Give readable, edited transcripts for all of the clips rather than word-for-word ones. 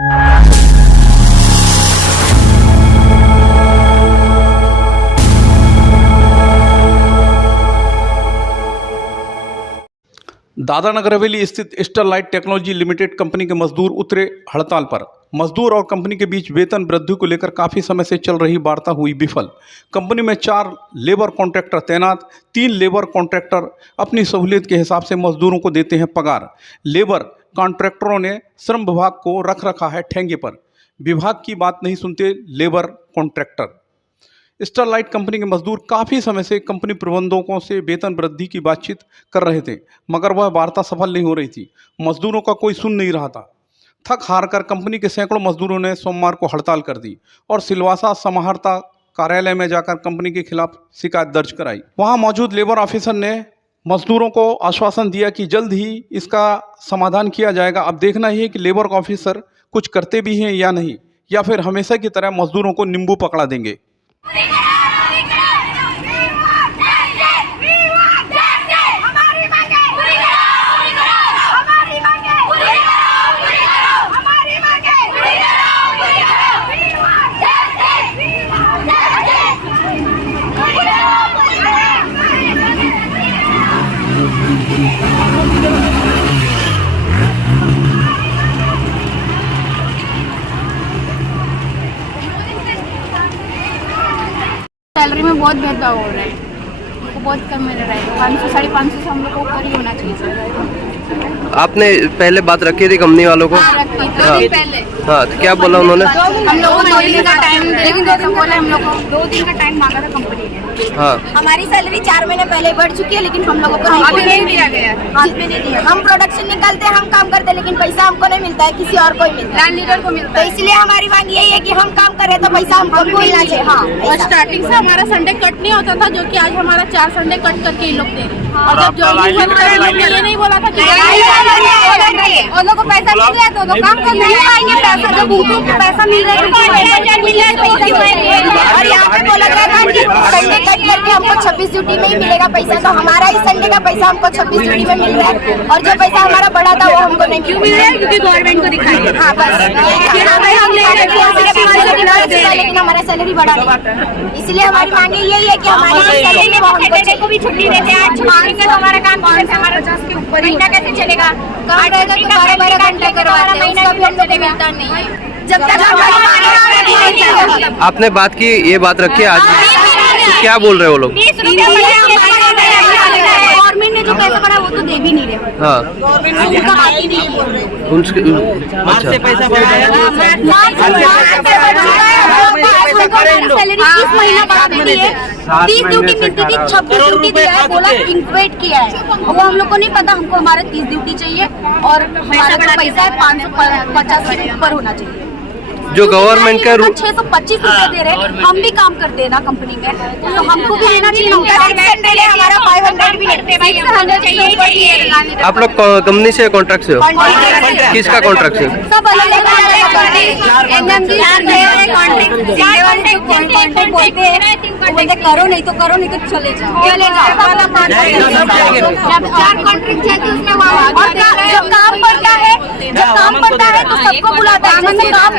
दादरा नगर हवेली स्थित Sterlite technology limited company के मजदूर उतरे हड़ताल पर। मजदूर और कंपनी के बीच वेतन वृद्धि को लेकर काफ़ी समय से चल रही वार्ता हुई विफल। कंपनी में 4 लेबर कॉन्ट्रैक्टर तैनात, 3 लेबर कॉन्ट्रैक्टर अपनी सहूलियत के हिसाब से मजदूरों को देते हैं पगार। लेबर कॉन्ट्रैक्टरों ने श्रम विभाग को रख रखा है ठेंगे पर। विभाग की बात नहीं सुनते लेबर कॉन्ट्रैक्टर। स्टरलाइट कंपनी के मजदूर काफ़ी समय से कंपनी प्रबंधकों से वेतन वृद्धि की बातचीत कर रहे थे, मगर वह वार्ता सफल नहीं हो रही थी। मजदूरों का कोई सुन नहीं रहा था। थक हार कर कंपनी के सैकड़ों मजदूरों ने सोमवार को हड़ताल कर दी और सिलवासा समाहर्ता कार्यालय में जाकर कंपनी के खिलाफ शिकायत दर्ज कराई। वहां मौजूद लेबर ऑफिसर ने मजदूरों को आश्वासन दिया कि जल्द ही इसका समाधान किया जाएगा। अब देखना ही है कि लेबर ऑफिसर कुछ करते भी हैं या नहीं, या फिर हमेशा की तरह मजदूरों को नींबू पकड़ा देंगे। सैलरी में बहुत भेदभाव हो रहा है, हमको बहुत कम मिल रहा है। 500 550 से हम लोग को ऊपर ही होना चाहिए सर। आपने पहले बात रखी थी कंपनी वालों को? हाँ, रखी थी पहले। हाँ, तो क्या बोला उन्होंने? हम लोगों को 2 दिन का टाइम, लेकिन 2 दिन बोला, हम लोग को 2 दिन का टाइम मांगा था कंपनी ने। हाँ, हमारी सैलरी 4 महीने पहले बढ़ चुकी है, लेकिन हम लोगों को अभी नहीं दिया गया, हाथ में नहीं दिया। हम प्रोडक्शन निकालते हैं, हम काम करते हैं, लेकिन पैसा हमको नहीं मिलता है, किसी और को ही मिलता है, लैंड लीडर को मिलता तो है। इसलिए हमारी मांग यही है कि हम काम कर रहे हैं तो पैसा हमको मिलना चाहिए। हाँ, और स्टार्टिंग से हमारा संडे कट नहीं होता था, जो कि आज हमारा 4 संडे कट करके ये लोग दे रहे हैं। और जब ज्वाइनिंग ये नहीं बोला था कि और लोगों को पैसा मिल रहा है तो काम करने आएंगे। पैसा जब उनको पैसा मिल रहा है और यहाँ पे बोला गया था कि संडे कट करके हमको 26 ड्यूटी में ही मिलेगा पैसा, तो हमारा ही संडे का पैसा हमको 26 ड्यूटी में मिल रहा है, और जो पैसा हमारा बढ़ा था वो हमको नहीं क्यों मिल रहा है, क्योंकि गवर्नमेंट को दिखाएंगे। हाँ बस, लेकिन हमारा सैलरी बढ़ा नहीं, इसलिए हमारी मांगे यही है कि हमारी सैलरी को भी छुट्टी देते हैं। हमारा काम हमारा 10 के ऊपर महीना कैसे चलेगा? कार्ड रहेगा तो 12 घंटे करवाते हैं, उसका भी हम लोग मिलता नहीं है जब तक। आपने बात की, ये बात रखी आज, तो क्या बोल रहे हो लोग? गवर्नमेंट ने जो पैसा बढ़ा वो तो दे भी नहीं रहे। हाँ, उनका हाथ ही नहीं बोल रहे। अच्छा, पैसा सैलरी 30 महीना बढ़ा दी है, 30 ड्यूटी मिलती थी, 26 ड्यूटी दिया है, बोला इंक्रीमेंट किया है, वो हम लोग को नहीं पता। हमको हमारे 30 ड्यूटी चाहिए और हमारा जो पैसा है 550 से ऊपर होना चाहिए। जो गवर्नमेंट का 625 रुपए दे रहे हैं, हम भी काम करते हैं ना कंपनी में, तो हमको भी लेना चाहिए। हमारा 500 भी चाहिए। आप लोग कंपनी से कॉन्ट्रैक्ट से हो? किसका कॉन्ट्रैक्ट से? सब अलग बोलते करो नहीं तो करो, नहीं तो चले जाओ, चले जाओ। जब काम पड़ता है, तो सबको बुलाता है। जैसे काम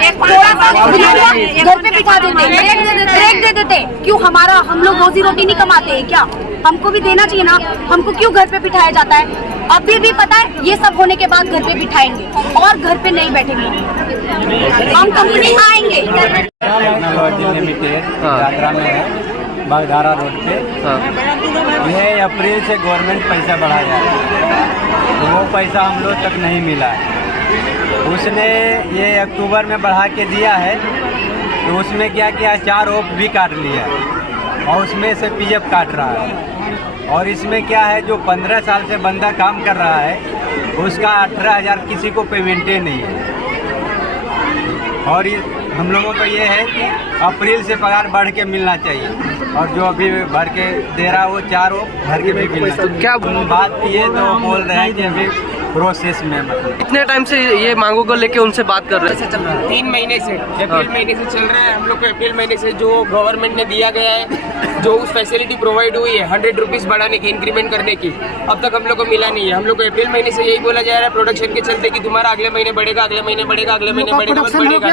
घर पे बिठा देते, ब्रेक दे देते। क्यों? हम लोग रोजी रोटी नहीं कमाते हैं क्या? हमको भी देना चाहिए ना, हमको क्यों घर पे बिठाया जाता है? अभी भी पता है, ये सब होने के बाद घर पे बिठाएंगे और घर पे नहीं बैठेंगे, हम कंपनी आएंगे। दादरा में है, बागधारा रोड पे। यह अप्रैल से गवर्नमेंट पैसा बढ़ा जा रहा है, तो वो पैसा हम लोग तक नहीं मिला है। उसने ये अक्टूबर में बढ़ा के दिया है, तो उसमें क्या किया, 4 ऑफ भी काट लिया और उसमें से पीएफ काट रहा है। और इसमें क्या है, जो 15 साल से बंदा काम कर रहा है उसका 18,000 किसी को पेमेंटे नहीं है। और हम लोगों को ये है कि अप्रैल से पगार बढ़ के मिलना चाहिए, और जो अभी भर के दे रहा है वो 4 भर के भी मिलना चाहिए। क्या बात किए तो बोल रहे हैं कि अभी प्रोसेस में मतलब। कितने टाइम से ये मांगों को लेके उनसे बात कर रहे हैं? 3 महीने से, अप्रैल महीने से चल रहा है। हम लोग को अप्रैल महीने से जो गवर्नमेंट ने दिया गया है, जो उस फैसिलिटी प्रोवाइड हुई है 100 रुपीज़ बढ़ाने की, इंक्रीमेंट करने की, अब तक हम लोग को मिला नहीं है। हम लोग को अप्रैल महीने से यही बोला जा रहा है प्रोडक्शन के चलते कि तुम्हारा अगले महीने बढ़ेगा, अगले महीने बढ़ेगा, अगले महीने बढ़ेगा, बस बढ़ेगा।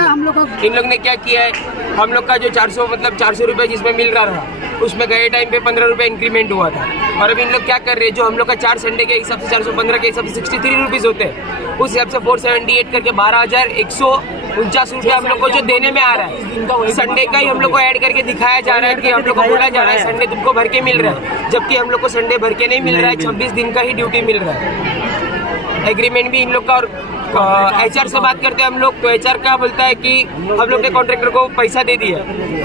इन लोग ने क्या किया है, हम लोग का जो 400 रुपये जिसमें मिल रहा था, उसमें गए टाइम पे 15 रुपये इंक्रीमेंट हुआ था। और अभी इन लोग क्या कर रहे हैं, जो हम लोग का 4 संडे के हिसाब से 415 के हिसाब से 63 रुपीज़ होते हैं, उस हिसाब से 478 करके 12,149 रुपये हम लोग को जो देने में आ रहा है। संडे का ही हम लोग को ऐड करके दिखाया जा रहा है कि हम लोग को बोला जा रहा है संडे तुमको भर के मिल रहा है, जबकि हम लोग को संडे भर के नहीं मिल रहा है, 26 दिन का ही ड्यूटी मिल रहा है। एग्रीमेंट भी इन लोग का, और HR से बात करते हैं हम लोग, तो HR क्या बोलता है कि हम लोग ने कॉन्ट्रैक्टर को पैसा दे दिया,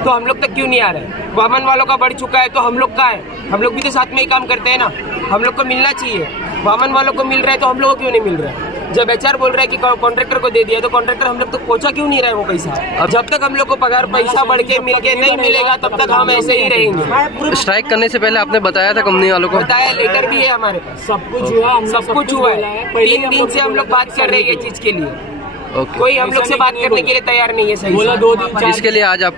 तो हम लोग तक क्यों नहीं आ रहा है। वामन वालों का बढ़ चुका है तो हम लोग का है, हम लोग भी तो साथ में ही काम करते हैं ना, हम लोग को मिलना चाहिए। वामन वालों को मिल रहा है तो हम लोग को क्यों नहीं मिल रहा है। जब HR बोल रहा है कि कॉन्ट्रैक्टर को दे दिया, तो कॉन्ट्रैक्टर हम लोग तक पहुंचा क्यों नहीं रहा है वो पैसा। जब तक हम लोग को पगार पैसा बढ़ के मिल के नहीं मिलेगा, तब तक हम ऐसे ही रहेंगे। स्ट्राइक करने से पहले आपने बताया था कंपनी वालों को? बताया, लेटर भी है हमारे पास, सब कुछ हुआ है। 3 दिन से हम लोग बात कर रहे हैं ये चीज के लिए, कोई हम लोग से बात करने के लिए तैयार नहीं है। सही बोला, 2 दिन इसके लिए आज आप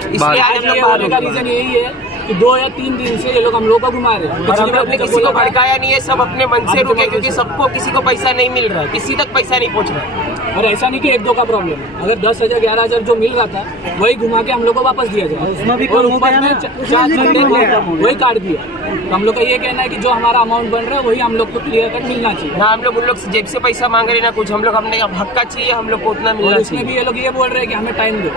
इसलिए आज हम लोग बाहर का रीजन यही है कि 2 या 3 दिन से ये लोग हम लोग को घुमा रहे हैं, और हम लोग ने किसी को भड़काया नहीं है, सब अपने मन से रुके, क्योंकि सबको किसी को पैसा नहीं मिल रहा है, किसी तक पैसा नहीं पहुंच रहा है। और ऐसा नहीं कि 1-2 का प्रॉब्लम है, अगर 10,000 11,000 जो मिल रहा था वही घुमा के हम लोग को वापस दिया जाए, और ऊपर में 4 संडे वही काट दिया। तो हम लोग का ये कहना है कि जो हमारा अमाउंट बन रहा है वही हम लोग को क्लियर कट मिलना चाहिए। ना हम लोग उन लोग से जेब से पैसा मांग रहे ना कुछ, हम लोग हमने हक्का चाहिए, हम लोग को उतना मिलना चाहिए। इसमें भी ये लोग ये बोल रहे हैं कि हमें टाइम दो,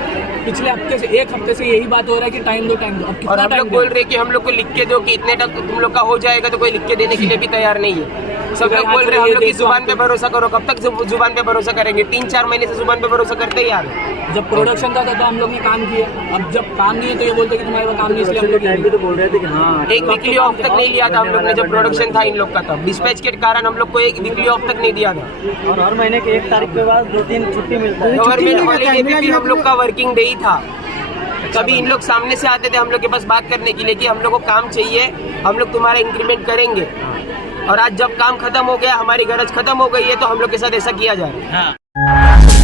पिछले हफ्ते से 1 हफ्ते से यही बात हो रहा है कि टाइम दो टाइम दो। अब और हम लोग बोल रहे हैं कि हम लोग को लिख के दो कि इतने तक तुम लोग का हो जाएगा, तो कोई लिख के देने के लिए भी तैयार नहीं है। सब लोग बोल रहे हैं हम लोग की जुबान पे भरोसा करो, कब तक जुबान पे भरोसा करेंगे। 3-4 महीने से जुबान पे भरोसा करते ही आ रहे। जब प्रोडक्शन था तो हम लोग ने काम किया, अब जब काम नहीं है तो ये बोलते कि तुम्हारे काम नहीं, इसलिए हम लोग तो बोल रहे थे कि हाँ, एक वीकली ऑफ तक नहीं लिया था हम लोग ने जब प्रोडक्शन था इन लोग का, तब डिस्पैच के कारण हम लोग को एक वीकली ऑफ तक नहीं दिया था। और हर महीने के 1 तारीख के बाद 2-3 छुट्टी मिलता है। गवर्नमेंट हॉलीडे में भी हम लोग का वर्किंग डे ही था, तभी इन लोग सामने से आते थे हम लोग के पास बात करने के लिए कि हम लोग को काम चाहिए, हम लोग तुम्हारा इंक्रीमेंट करेंगे। और आज जब काम खत्म हो गया, हमारी गरज खत्म हो गई है, तो हम लोग के साथ ऐसा किया जा रहा है।